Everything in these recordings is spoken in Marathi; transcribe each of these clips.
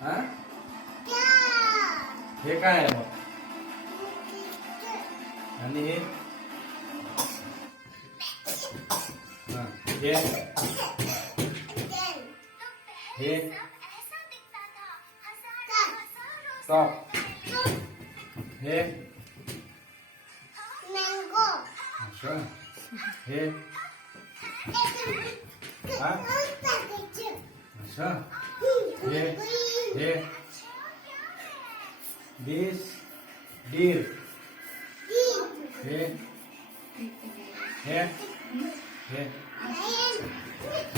हा हे काय आहे मग? आणि हे हा हे टॉप हे मँगो अच्छा हे हा अच्छा हे डीर हे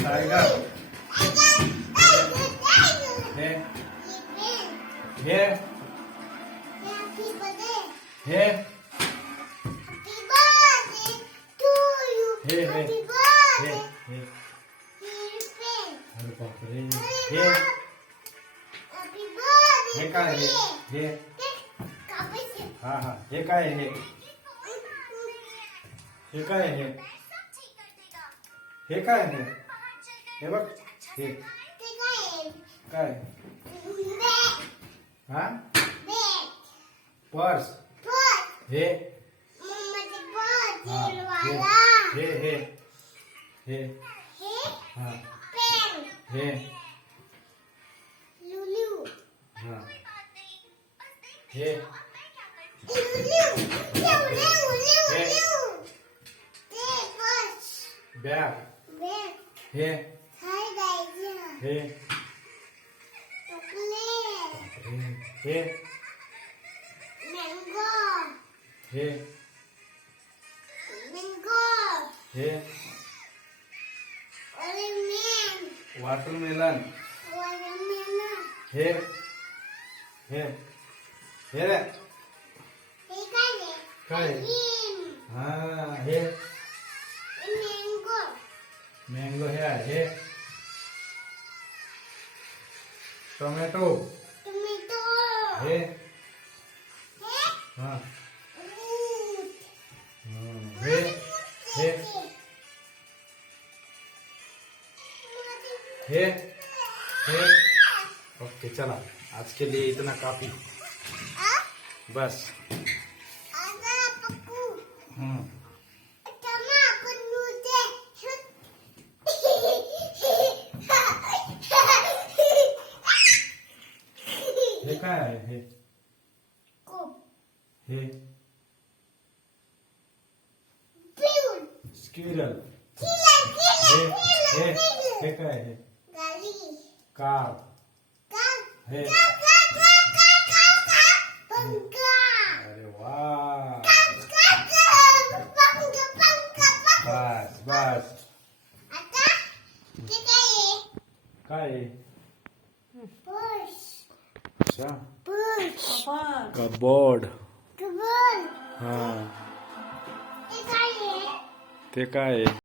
टाइगर हे हे अरे बापरे हे काय आहे हे हा हा हे काय आहे हे काय आहे हे काय आहे हे बघ हे काय हा पर्स हे हा हे हा हे हा हे बॅग हे हे हे वाटरमेलन हे काय हा हे मँगो हे आहे टोमॅटो हे हा हे ओके चला आज के लिए इतना काफी बस हे काय आहे हे स्क्विरल हे काय आहे कार हे अरे वाह बस बस काय आहे अच्छा कबोर्ड हा ते काय आहे